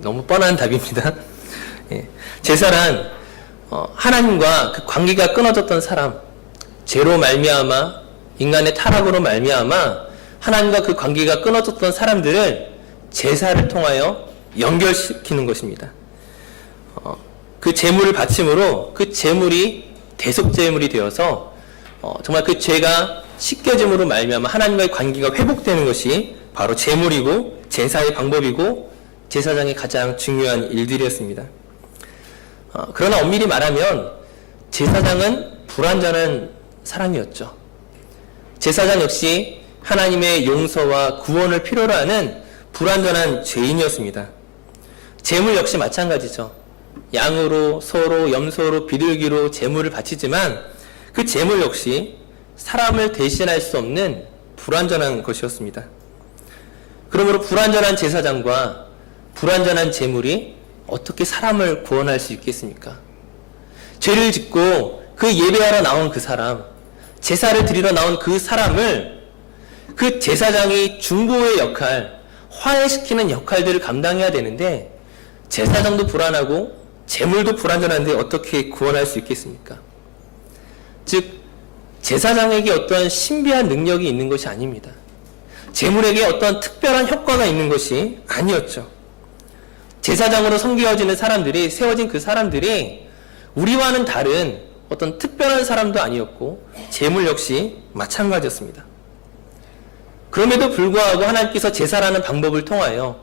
너무 뻔한 답입니다. 제사란 하나님과 그 관계가 끊어졌던 사람, 죄로 말미암아 인간의 타락으로 말미암아 하나님과 그 관계가 끊어졌던 사람들을 제사를 통하여 연결시키는 것입니다. 그 제물을 바침으로 그 제물이 대속제물이 되어서 정말 그 죄가 씻겨짐으로 말미암아 하나님과의 관계가 회복되는 것이 바로 제물이고 제사의 방법이고 제사장의 가장 중요한 일들이었습니다. 그러나 엄밀히 말하면 제사장은 불완전한 사람이었죠. 제사장 역시 하나님의 용서와 구원을 필요로 하는 불완전한 죄인이었습니다. 제물 역시 마찬가지죠. 양으로, 소로, 염소로, 비둘기로 제물을 바치지만 그 제물 역시 사람을 대신할 수 없는 불완전한 것이었습니다. 그러므로 불완전한 제사장과 불완전한 제물이 어떻게 사람을 구원할 수 있겠습니까? 죄를 짓고 그 예배하러 나온 그 사람, 제사를 드리러 나온 그 사람을 그 제사장이 중보의 역할, 화해시키는 역할들을 감당해야 되는데 제사장도 불안하고 제물도 불완전한데 어떻게 구원할 수 있겠습니까? 즉 제사장에게 어떤 신비한 능력이 있는 것이 아닙니다. 제물에게 어떤 특별한 효과가 있는 것이 아니었죠. 제사장으로 섬겨지는 사람들이, 세워진 그 사람들이 우리와는 다른 어떤 특별한 사람도 아니었고 제물 역시 마찬가지였습니다. 그럼에도 불구하고 하나님께서 제사라는 방법을 통하여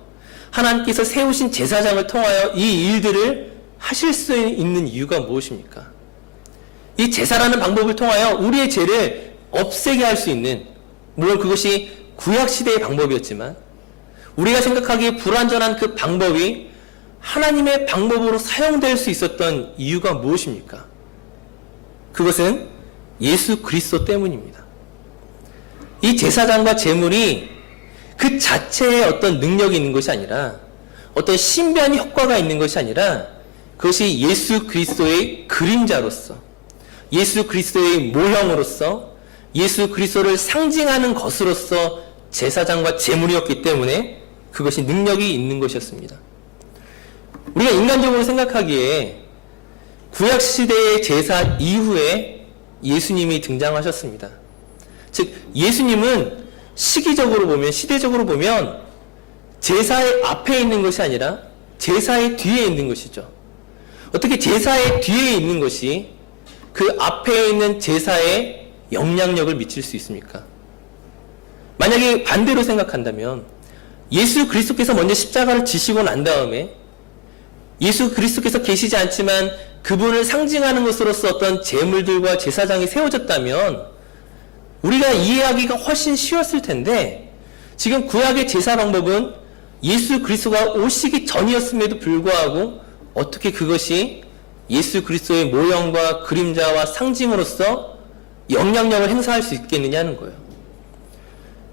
하나님께서 세우신 제사장을 통하여 이 일들을 하실 수 있는 이유가 무엇입니까? 이 제사라는 방법을 통하여 우리의 죄를 없애게 할 수 있는, 물론 그것이 구약시대의 방법이었지만 우리가 생각하기에 불완전한 그 방법이 하나님의 방법으로 사용될 수 있었던 이유가 무엇입니까? 그것은 예수 그리스도 때문입니다. 이 제사장과 제물이 그 자체에 어떤 능력이 있는 것이 아니라 어떤 신비한 효과가 있는 것이 아니라 그것이 예수 그리스도의 그림자로서, 예수 그리스도의 모형으로서, 예수 그리스도를 상징하는 것으로서 제사장과 제물이었기 때문에 그것이 능력이 있는 것이었습니다. 우리가 인간적으로 생각하기에 구약시대의 제사 이후에 예수님이 등장하셨습니다. 즉 예수님은 시기적으로 보면, 시대적으로 보면 제사의 앞에 있는 것이 아니라 제사의 뒤에 있는 것이죠. 어떻게 제사의 뒤에 있는 것이 그 앞에 있는 제사에 영향력을 미칠 수 있습니까? 만약에 반대로 생각한다면 예수 그리스도께서 먼저 십자가를 지시고 난 다음에 예수 그리스도께서 계시지 않지만 그분을 상징하는 것으로서 어떤 제물들과 제사장이 세워졌다면 우리가 이해하기가 훨씬 쉬웠을 텐데 지금 구약의 제사 방법은 예수 그리스도가 오시기 전이었음에도 불구하고 어떻게 그것이 예수 그리스도의 모형과 그림자와 상징으로서 영향력을 행사할 수 있겠느냐는 거예요.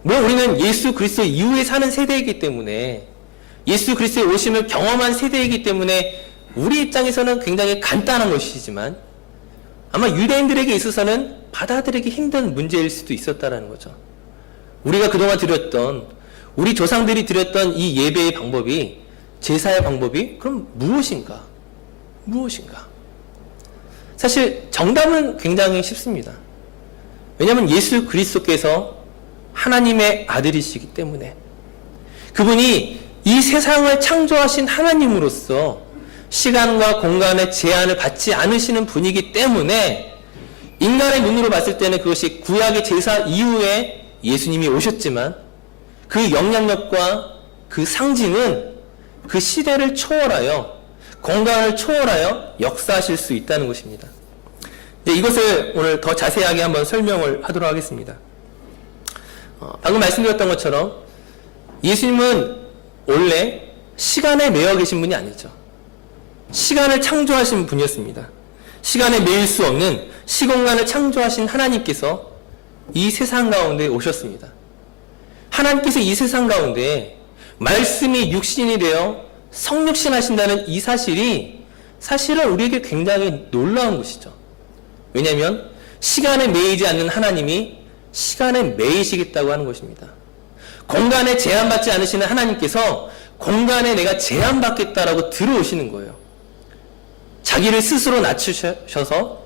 물론 우리는 예수 그리스도 이후에 사는 세대이기 때문에 예수 그리스도의 오심을 경험한 세대이기 때문에 우리 입장에서는 굉장히 간단한 것이지만 아마 유대인들에게 있어서는 받아들이기 힘든 문제일 수도 있었다는 거죠. 우리가 그동안 드렸던, 우리 조상들이 드렸던 이 예배의 방법이, 제사의 방법이 그럼 무엇인가? 무엇인가? 사실 정답은 굉장히 쉽습니다. 왜냐하면 예수 그리스도께서 하나님의 아들이시기 때문에 그분이 이 세상을 창조하신 하나님으로서 시간과 공간의 제한을 받지 않으시는 분이기 때문에 인간의 눈으로 봤을 때는 그것이 구약의 제사 이후에 예수님이 오셨지만 그 영향력과 그 상징은 그 시대를 초월하여, 공간을 초월하여 역사하실 수 있다는 것입니다. 이제 이것을 오늘 더 자세하게 한번 설명을 하도록 하겠습니다. 방금 말씀드렸던 것처럼 예수님은 원래 시간에 매여 계신 분이 아니죠. 시간을 창조하신 분이었습니다. 시간에 매일 수 없는 시공간을 창조하신 하나님께서 이 세상 가운데 오셨습니다. 하나님께서 이 세상 가운데 말씀이 육신이 되어 성육신 하신다는 이 사실이 사실은 우리에게 굉장히 놀라운 것이죠. 왜냐하면 시간에 매이지 않는 하나님이 시간에 매이시겠다고 하는 것입니다. 공간에 제한받지 않으시는 하나님께서 공간에 내가 제한받겠다라고 들어오시는 거예요. 자기를 스스로 낮추셔서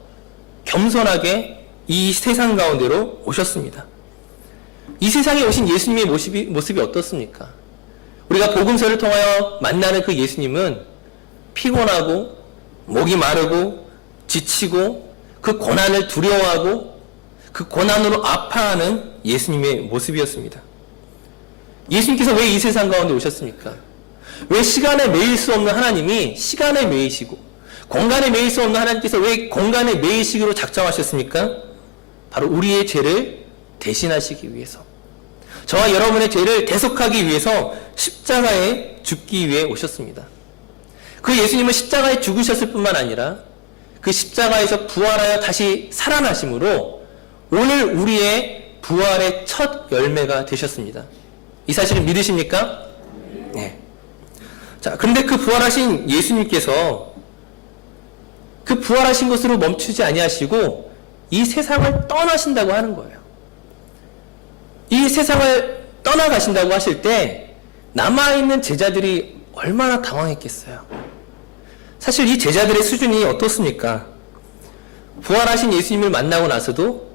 겸손하게 이 세상 가운데로 오셨습니다. 이 세상에 오신 예수님의 모습이 어떻습니까? 우리가 복음서를 통하여 만나는 그 예수님은 피곤하고 목이 마르고 지치고 그 고난을 두려워하고 그 고난으로 아파하는 예수님의 모습이었습니다. 예수님께서 왜 이 세상 가운데 오셨습니까? 왜 시간에 매일 수 없는 하나님이 시간에 매이시고 공간에 매일 수 없는 하나님께서 왜 공간에 매이시기로 작정하셨습니까? 바로 우리의 죄를 대신하시기 위해서, 저와 여러분의 죄를 대속하기 위해서 십자가에 죽기 위해 오셨습니다. 그 예수님은 십자가에 죽으셨을 뿐만 아니라 그 십자가에서 부활하여 다시 살아나심으로 오늘 우리의 부활의 첫 열매가 되셨습니다. 이 사실을 믿으십니까? 네. 자, 그런데 그 부활하신 예수님께서 그 부활하신 것으로 멈추지 아니하시고 이 세상을 떠나신다고 하는 거예요. 이 세상을 떠나가신다고 하실 때 남아있는 제자들이 얼마나 당황했겠어요. 사실 이 제자들의 수준이 어떻습니까? 부활하신 예수님을 만나고 나서도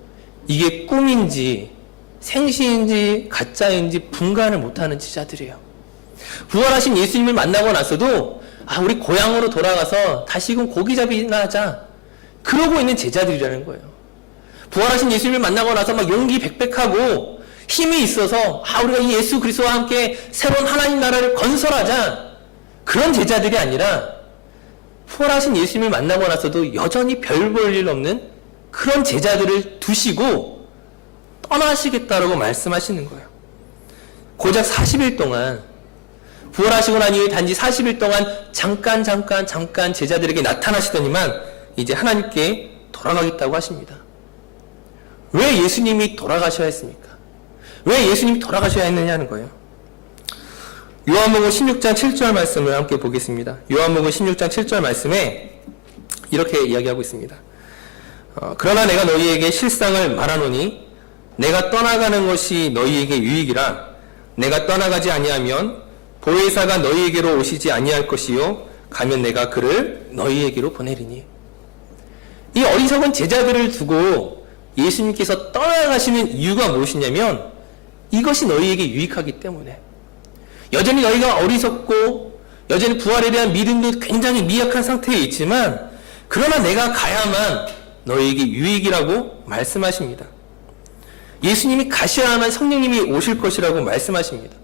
이게 꿈인지 생시인지 가짜인지 분간을 못하는 제자들이에요. 부활하신 예수님을 만나고 나서도 우리 고향으로 돌아가서 다시금 고기잡이나 하자, 그러고 있는 제자들이라는 거예요. 부활하신 예수님을 만나고 나서 막 용기 백백하고 힘이 있어서 우리가 이 예수 그리스도와 함께 새로운 하나님 나라를 건설하자, 그런 제자들이 아니라 부활하신 예수님을 만나고 나서도 여전히 별 볼 일 없는 그런 제자들을 두시고 떠나시겠다라고 말씀하시는 거예요. 고작 40일 동안, 부활하시고 난 이후에 단지 40일 동안 잠깐 제자들에게 나타나시더니만 이제 하나님께 돌아가겠다고 하십니다. 왜 예수님이 돌아가셔야 했습니까? 왜 예수님이 돌아가셔야 했느냐는 거예요. 요한복음 16장 7절 말씀을 함께 보겠습니다. 요한복음 16장 7절 말씀에 이렇게 이야기하고 있습니다. 그러나 내가 너희에게 실상을 말하노니 내가 떠나가는 것이 너희에게 유익이라. 내가 떠나가지 아니하면 보혜사가 너희에게로 오시지 아니할 것이요 가면 내가 그를 너희에게로 보내리니. 이 어리석은 제자들을 두고 예수님께서 떠나가시는 이유가 무엇이냐면 이것이 너희에게 유익하기 때문에. 여전히 너희가 어리석고 여전히 부활에 대한 믿음도 굉장히 미약한 상태에 있지만 그러나 내가 가야만 너희에게 유익이라고 말씀하십니다. 예수님이 가셔야만 성령님이 오실 것이라고 말씀하십니다.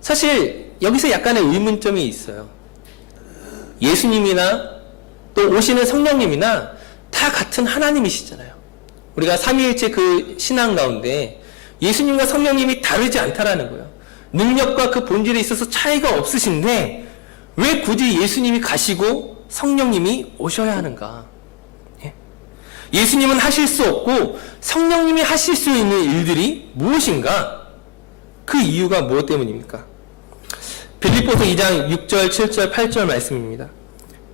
사실 여기서 약간의 의문점이 있어요. 예수님이나 또 오시는 성령님이나 다 같은 하나님이시잖아요. 우리가 삼위일체 그 신앙 가운데 예수님과 성령님이 다르지 않다라는 거예요. 능력과 그 본질에 있어서 차이가 없으신데 왜 굳이 예수님이 가시고 성령님이 오셔야 하는가? 예수님은 하실 수 없고 성령님이 하실 수 있는 일들이 무엇인가? 그 이유가 무엇 때문입니까? 빌립보서 2장 6절, 7절, 8절 말씀입니다.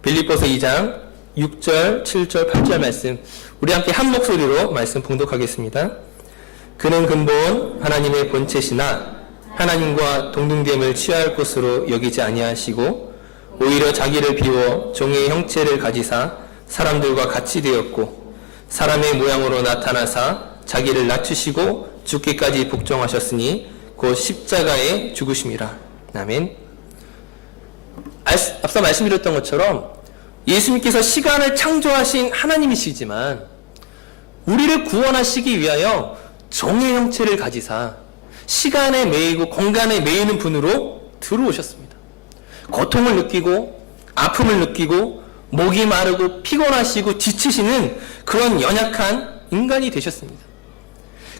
빌립보서 2장 6절, 7절, 8절 말씀, 우리 함께 한 목소리로 말씀 봉독하겠습니다. 그는 근본 하나님의 본체시나 하나님과 동등됨을 취할 것으로 여기지 아니하시고 오히려 자기를 비워 종의 형체를 가지사 사람들과 같이 되었고 사람의 모양으로 나타나사 자기를 낮추시고 죽기까지 복종하셨으니 곧 십자가에 죽으심이라. 아멘. 앞서 말씀드렸던 것처럼 예수님께서 시간을 창조하신 하나님이시지만 우리를 구원하시기 위하여 종의 형체를 가지사 시간에 매이고 공간에 매이는 분으로 들어오셨습니다. 고통을 느끼고 아픔을 느끼고 목이 마르고 피곤하시고 지치시는 그런 연약한 인간이 되셨습니다.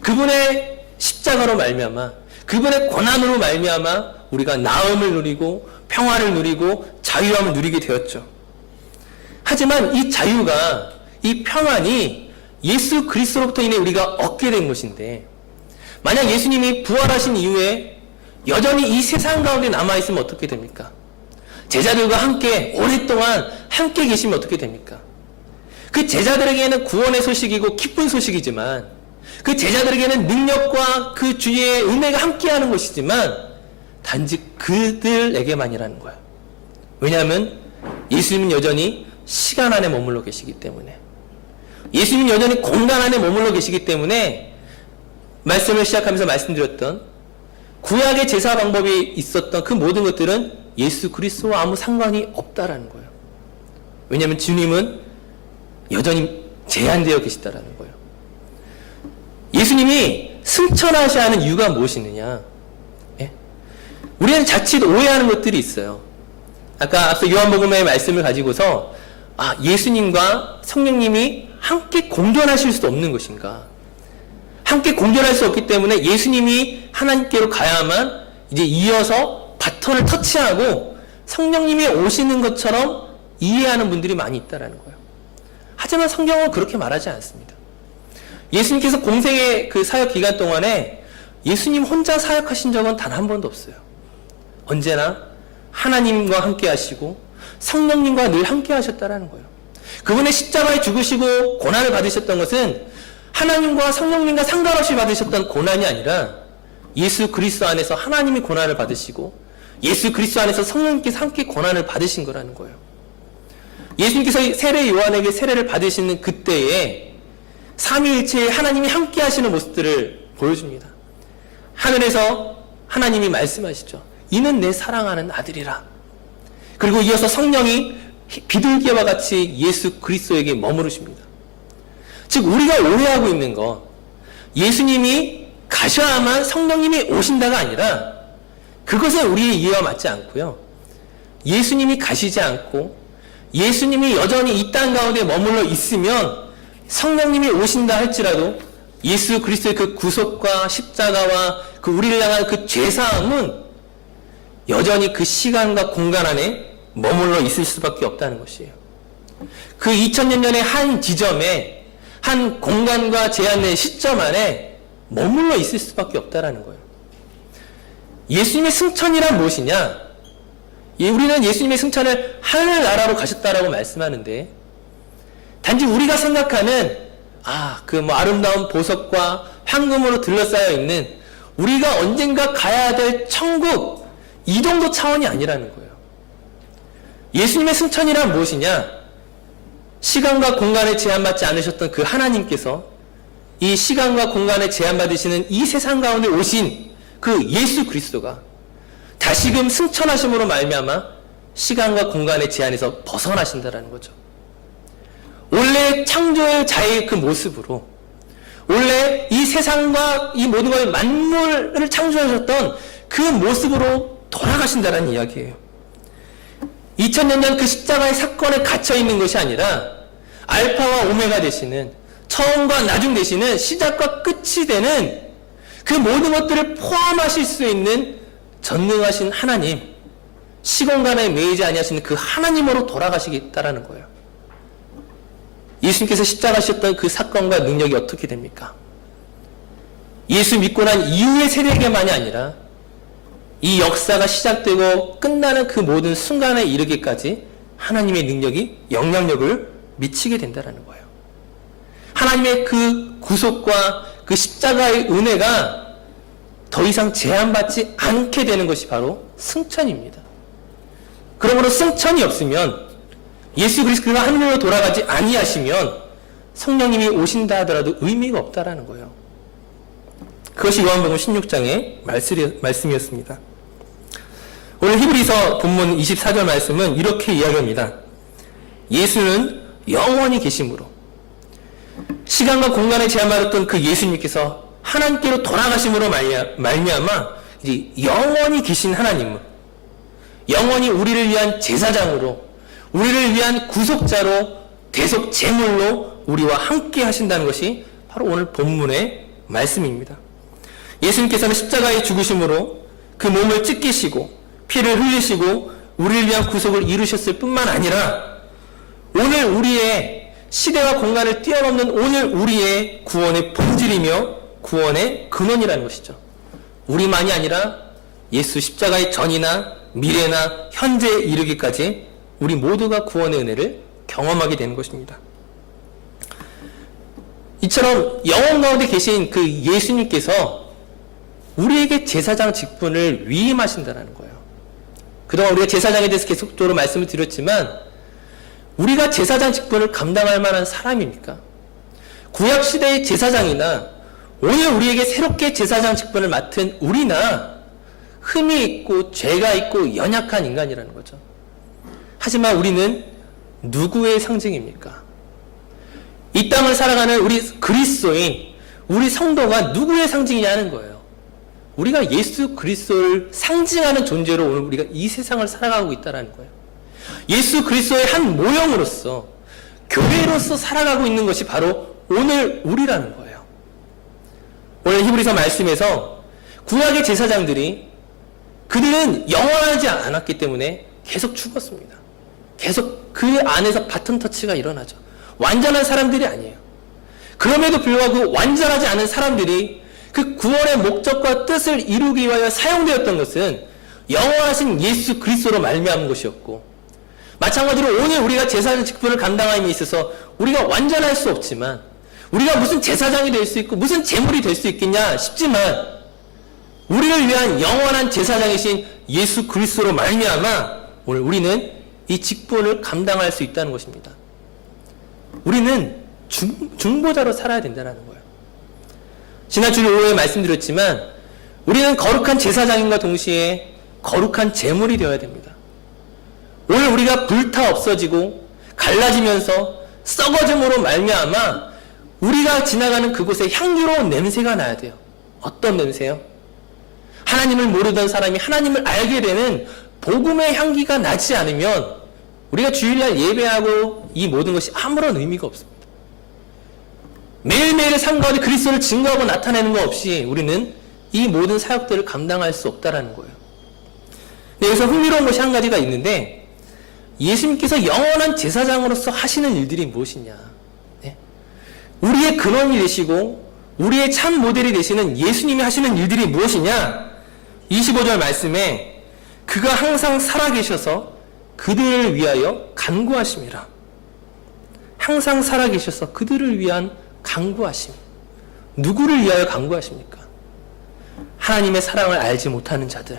그분의 십자가로 말미암아, 그분의 고난으로 말미암아 우리가 나음을 누리고 평화를 누리고 자유함을 누리게 되었죠. 하지만 이 자유가, 이 평안이 예수 그리스도로부터 인해 우리가 얻게 된 것인데, 만약 예수님이 부활하신 이후에 여전히 이 세상 가운데 남아있으면 어떻게 됩니까? 제자들과 함께 오랫동안 함께 계시면 어떻게 됩니까? 그 제자들에게는 구원의 소식이고 기쁜 소식이지만, 그 제자들에게는 능력과 그 주의 은혜가 함께하는 것이지만, 단지 그들에게만이라는 거예요. 왜냐하면 예수님은 여전히 시간 안에 머물러 계시기 때문에, 예수님은 여전히 공간 안에 머물러 계시기 때문에 말씀을 시작하면서 말씀드렸던 구약의 제사 방법이 있었던 그 모든 것들은 예수 그리스도와 아무 상관이 없다라는 거예요. 왜냐하면 주님은 여전히 제한되어 계시다라는 거예요. 예수님이 승천하셔야 하는 이유가 무엇이느냐? 예? 우리는 자칫 오해하는 것들이 있어요. 아까 앞서 요한복음의 말씀을 가지고서 예수님과 성령님이 함께 공존하실 수 없는 것인가? 함께 공존할 수 없기 때문에 예수님이 하나님께로 가야만 이제 이어서 바톤을 터치하고 성령님이 오시는 것처럼 이해하는 분들이 많이 있다라는 거예요. 하지만 성경은 그렇게 말하지 않습니다. 예수님께서 공생의 그 사역 기간 동안에 예수님 혼자 사역하신 적은 단 한 번도 없어요. 언제나 하나님과 함께 하시고 성령님과 늘 함께 하셨다라는 거예요. 그분의 십자가에 죽으시고 고난을 받으셨던 것은 하나님과 성령님과 상관없이 받으셨던 고난이 아니라 예수 그리스도 안에서 하나님이 고난을 받으시고 예수 그리스도 안에서 성령님께서 함께 고난을 받으신 거라는 거예요. 예수님께서 세례 요한에게 세례를 받으시는 그때에 삼위일체의 하나님이 함께 하시는 모습들을 보여줍니다. 하늘에서 하나님이 말씀하시죠. 이는 내 사랑하는 아들이라. 그리고 이어서 성령이 비둘기와 같이 예수 그리스도에게 머무르십니다. 즉 우리가 오해하고 있는 것, 예수님이 가셔야만 성령님이 오신다가 아니라 그것은 우리의 이해와 맞지 않고요. 예수님이 가시지 않고 예수님이 여전히 이 땅 가운데 머물러 있으면 성령님이 오신다 할지라도 예수 그리스도의 그 구속과 십자가와 그 우리를 향한 그 죄사함은 여전히 그 시간과 공간 안에 머물러 있을 수밖에 없다는 것이에요. 그 2000년 전의 한 지점에 한 공간과 제한된 시점 안에 머물러 있을 수밖에 없다는 거예요. 예수님의 승천이란 무엇이냐? 우리는 예수님의 승천을 하늘나라로 가셨다라고 말씀하는데 단지 우리가 생각하는 그 아름다운 보석과 황금으로 둘러싸여 있는 우리가 언젠가 가야 될 천국 이 정도 차원이 아니라는 거예요. 예수님의 승천이란 무엇이냐? 시간과 공간에 제한받지 않으셨던 그 하나님께서 이 시간과 공간에 제한받으시는 이 세상 가운데 오신 그 예수 그리스도가 다시금 승천하심으로 말미암아 시간과 공간의 제한에서 벗어나신다라는 거죠. 원래 창조의 자의 그 모습으로 원래 이 세상과 이 모든 걸 만물을 창조하셨던 그 모습으로 돌아가신다는 이야기예요. 2000년 전 그 십자가의 사건에 갇혀 있는 것이 아니라 알파와 오메가 되시는 처음과 나중 되시는 시작과 끝이 되는 그 모든 것들을 포함하실 수 있는 전능하신 하나님, 시공간에 매이지 아니하시는 그 하나님으로 돌아가시겠다라는 거예요. 예수님께서 십자가하셨던 그 사건과 능력이 어떻게 됩니까? 예수 믿고 난 이후의 세대에게만이 아니라 이 역사가 시작되고 끝나는 그 모든 순간에 이르기까지 하나님의 능력이 영향력을 미치게 된다는 거예요. 하나님의 그 구속과 그 십자가의 은혜가 더 이상 제한받지 않게 되는 것이 바로 승천입니다. 그러므로 승천이 없으면 예수 그리스도가 하늘로 돌아가지 아니하시면 성령님이 오신다 하더라도 의미가 없다라는 거예요. 그것이 요한복음 16장의 말씀이었습니다. 오늘 히브리서 본문 24절 말씀은 이렇게 이야기합니다. 예수는 영원히 계심으로 시간과 공간에 제한받았던 그 예수님께서 하나님께로 돌아가심으로 말미암아 이제 영원히 계신 하나님은 영원히 우리를 위한 제사장으로 우리를 위한 구속자로 대속 제물로 우리와 함께 하신다는 것이 바로 오늘 본문의 말씀입니다. 예수님께서는 십자가에 죽으심으로 그 몸을 찢기시고 피를 흘리시고 우리를 위한 구속을 이루셨을 뿐만 아니라 오늘 우리의 시대와 공간을 뛰어넘는 오늘 우리의 구원의 본질이며 구원의 근원이라는 것이죠. 우리만이 아니라 예수 십자가의 전이나 미래나 현재에 이르기까지 우리 모두가 구원의 은혜를 경험하게 되는 것입니다. 이처럼 영혼 가운데 계신 그 예수님께서 우리에게 제사장 직분을 위임하신다는 거예요. 그동안 우리가 제사장에 대해서 계속적으로 말씀을 드렸지만 우리가 제사장 직분을 감당할 만한 사람입니까? 구약시대의 제사장이나 오늘 우리에게 새롭게 제사장 직분을 맡은 우리나 흠이 있고 죄가 있고 연약한 인간이라는 거죠. 하지만 우리는 누구의 상징입니까? 이 땅을 살아가는 우리 그리스도인, 우리 성도가 누구의 상징이냐는 거예요. 우리가 예수 그리스도를 상징하는 존재로 오늘 우리가 이 세상을 살아가고 있다는 거예요. 예수 그리스도의 한 모형으로서, 교회로서 살아가고 있는 것이 바로 오늘 우리라는 거예요. 오늘 히브리서 말씀에서 구약의 제사장들이 그들은 영원하지 않았기 때문에 계속 죽었습니다. 계속 그 안에서 바톤 터치가 일어나죠. 완전한 사람들이 아니에요. 그럼에도 불구하고 완전하지 않은 사람들이 그 구원의 목적과 뜻을 이루기 위하여 사용되었던 것은 영원하신 예수 그리스도로 말미암은 것이었고, 마찬가지로 오늘 우리가 제사장 직분을 감당함에 있어서 우리가 완전할 수 없지만, 우리가 무슨 제사장이 될 수 있고 무슨 제물이 될 수 있겠냐 싶지만, 우리를 위한 영원한 제사장이신 예수 그리스도로 말미암아 오늘 우리는 이 직분을 감당할 수 있다는 것입니다. 우리는 중보자로 살아야 된다는 거예요. 지난 주일 오후에 말씀드렸지만 우리는 거룩한 제사장인과 동시에 거룩한 제물이 되어야 됩니다. 오늘 우리가 불타 없어지고 갈라지면서 썩어짐으로 말미암아 우리가 지나가는 그곳에 향기로운 냄새가 나야 돼요. 어떤 냄새요? 하나님을 모르던 사람이 하나님을 알게 되는 복음의 향기가 나지 않으면 우리가 주일날 예배하고 이 모든 것이 아무런 의미가 없습니다. 매일매일의 삶 가운데 그리스도를 증거하고 나타내는 것 없이 우리는 이 모든 사역들을 감당할 수 없다는 거예요. 여기서 흥미로운 것이 한 가지가 있는데, 예수님께서 영원한 제사장으로서 하시는 일들이 무엇이냐. 우리의 근원이 되시고 우리의 참 모델이 되시는 예수님이 하시는 일들이 무엇이냐. 25절 말씀에 그가 항상 살아계셔서 그들을 위하여 간구하심이라. 항상 살아계셔서 그들을 위한 간구하심. 누구를 위하여 간구하십니까? 하나님의 사랑을 알지 못하는 자들,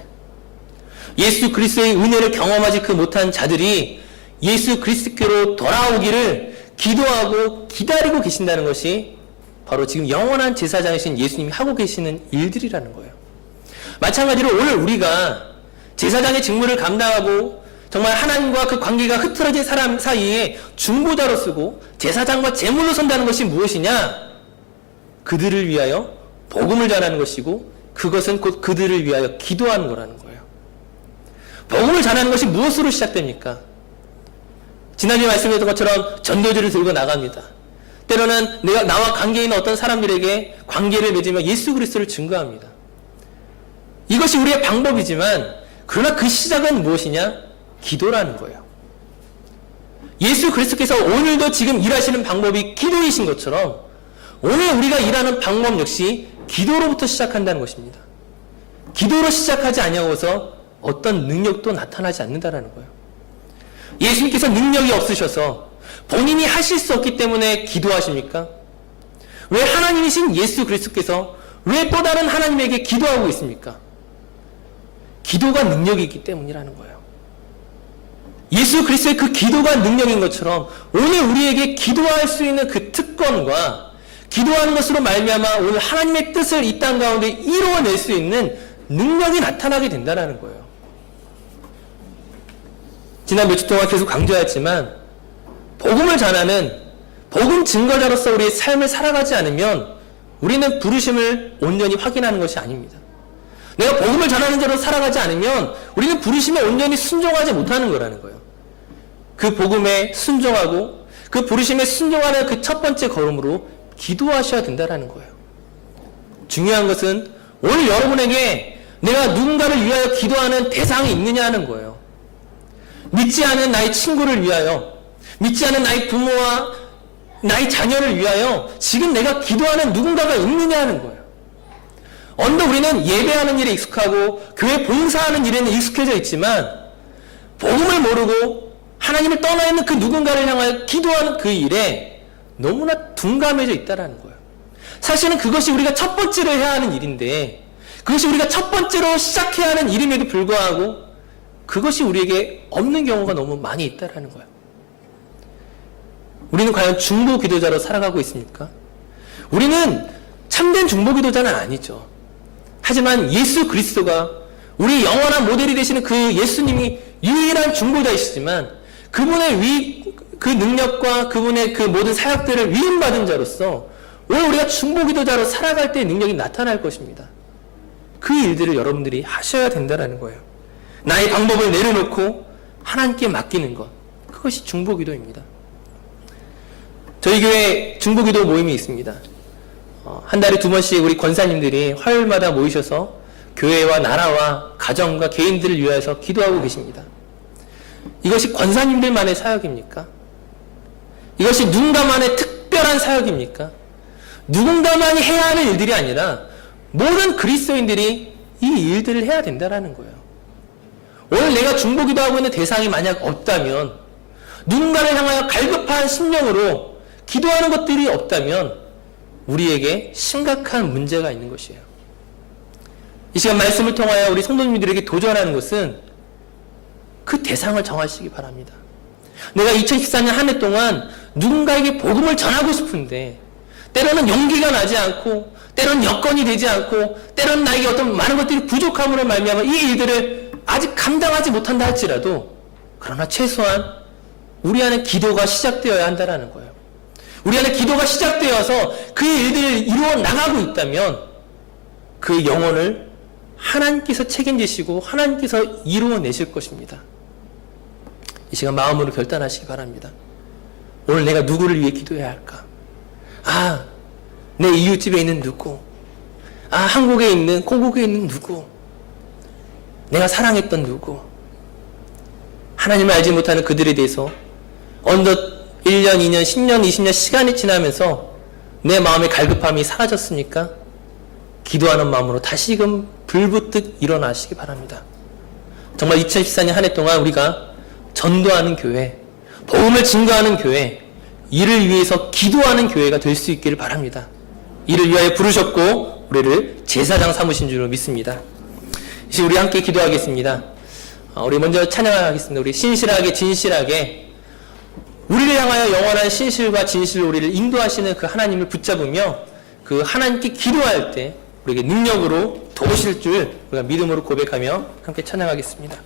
예수 그리스도의 은혜를 경험하지 못한 자들이 예수 그리스도께로 돌아오기를 기도하고 기다리고 계신다는 것이 바로 지금 영원한 제사장이신 예수님이 하고 계시는 일들이라는 거예요. 마찬가지로 오늘 우리가 제사장의 직무를 감당하고 정말 하나님과 그 관계가 흐트러진 사람 사이에 중보자로 쓰고 제사장과 제물로 선다는 것이 무엇이냐? 그들을 위하여 복음을 전하는 것이고, 그것은 곧 그들을 위하여 기도하는 거라는 거예요. 복음을 전하는 것이 무엇으로 시작됩니까? 지난주에 말씀드렸던 것처럼 전도지를 들고 나갑니다. 때로는 나와 관계 있는 어떤 사람들에게 관계를 맺으며 예수 그리스도를 증거합니다. 이것이 우리의 방법이지만, 그러나 그 시작은 무엇이냐? 기도라는 거예요. 예수 그리스도께서 오늘도 지금 일하시는 방법이 기도이신 것처럼 오늘 우리가 일하는 방법 역시 기도로부터 시작한다는 것입니다. 기도로 시작하지 아니하고서 어떤 능력도 나타나지 않는다는 거예요. 예수님께서 능력이 없으셔서 본인이 하실 수 없기 때문에 기도하십니까? 왜 하나님이신 예수 그리스도께서 왜 또 다른 하나님에게 기도하고 있습니까? 기도가 능력이기 때문이라는 거예요. 예수 그리스도의 그 기도가 능력인 것처럼 오늘 우리에게 기도할 수 있는 그 특권과 기도하는 것으로 말미암아 오늘 하나님의 뜻을 이 땅 가운데 이루어낼 수 있는 능력이 나타나게 된다는 거예요. 지난 며칠 동안 계속 강조했지만 복음을 전하는 복음 증거자로서 우리의 삶을 살아가지 않으면 우리는 부르심을 온전히 확인하는 것이 아닙니다. 내가 복음을 전하는 자로 살아가지 않으면 우리는 부르심에 온전히 순종하지 못하는 거라는 거예요. 그 복음에 순종하고 그 부르심에 순종하는 그 첫 번째 걸음으로 기도하셔야 된다는 거예요. 중요한 것은 오늘 여러분에게 내가 누군가를 위하여 기도하는 대상이 있느냐 하는 거예요. 믿지 않은 나의 친구를 위하여, 믿지 않은 나의 부모와 나의 자녀를 위하여 지금 내가 기도하는 누군가가 있느냐 하는 거예요. 언뜻 우리는 예배하는 일에 익숙하고 교회 봉사하는 일에는 익숙해져 있지만 복음을 모르고 하나님을 떠나 있는 그 누군가를 향하여 기도하는 그 일에 너무나 둔감해져 있다는 거예요. 사실은 그것이 우리가 첫 번째로 해야 하는 일인데 그것이 우리가 첫 번째로 시작해야 하는 일임에도 불구하고 그것이 우리에게 없는 경우가 너무 많이 있다라는 거예요. 우리는 과연 중보 기도자로 살아가고 있습니까? 우리는 참된 중보 기도자는 아니죠. 하지만 예수 그리스도가 우리 영원한 모델이 되시는 그 예수님이 유일한 중보자이시지만 그분의 그 능력과 그분의 그 모든 사역들을 위임받은 자로서 오늘 우리가 중보 기도자로 살아갈 때 능력이 나타날 것입니다. 그 일들을 여러분들이 하셔야 된다는 거예요. 나의 방법을 내려놓고 하나님께 맡기는 것. 그것이 중보 기도입니다. 저희 교회 중보 기도 모임이 있습니다. 한 달에 2번씩 우리 권사님들이 화요일마다 모이셔서 교회와 나라와 가정과 개인들을 위해서 기도하고 계십니다. 이것이 권사님들만의 사역입니까? 이것이 누군가만의 특별한 사역입니까? 누군가만이 해야 하는 일들이 아니라 모든 그리스도인들이 이 일들을 해야 된다는 거예요. 오늘 내가 중보 기도하고 있는 대상이 만약 없다면, 누군가를 향하여 갈급한 심령으로 기도하는 것들이 없다면 우리에게 심각한 문제가 있는 것이에요. 이 시간 말씀을 통하여 우리 성도님들에게 도전하는 것은 그 대상을 정하시기 바랍니다. 내가 2014년 한 해 동안 누군가에게 복음을 전하고 싶은데 때로는 용기가 나지 않고 때로는 여건이 되지 않고 때로는 나에게 어떤 많은 것들이 부족함으로 말미암아 이 일들을 아직 감당하지 못한다 할지라도 그러나 최소한 우리 안에 기도가 시작되어야 한다는 거예요. 우리 안에 기도가 시작되어서 그 일들을 이루어 나가고 있다면 그 영혼을 하나님께서 책임지시고 하나님께서 이루어내실 것입니다. 이 시간 마음으로 결단하시기 바랍니다. 오늘 내가 누구를 위해 기도해야 할까? 내 이웃집에 있는 누구? 한국에 있는, 고국에 있는 누구? 내가 사랑했던 누구? 하나님을 알지 못하는 그들에 대해서 어느덧 1년, 2년, 10년, 20년 시간이 지나면서 내 마음의 갈급함이 사라졌습니까? 기도하는 마음으로 다시금 불붙듯 일어나시기 바랍니다. 정말 2014년 한 해 동안 우리가 전도하는 교회, 복음을 증거하는 교회, 이를 위해서 기도하는 교회가 될 수 있기를 바랍니다. 이를 위하여 부르셨고 우리를 제사장 삼으신 줄로 믿습니다. 이제 우리 함께 기도하겠습니다. 우리 먼저 찬양하겠습니다. 우리 신실하게 진실하게 우리를 향하여 영원한 신실과 진실로 우리를 인도하시는 그 하나님을 붙잡으며 그 하나님께 기도할 때 우리에게 능력으로 도우실 줄 우리가 믿음으로 고백하며 함께 찬양하겠습니다.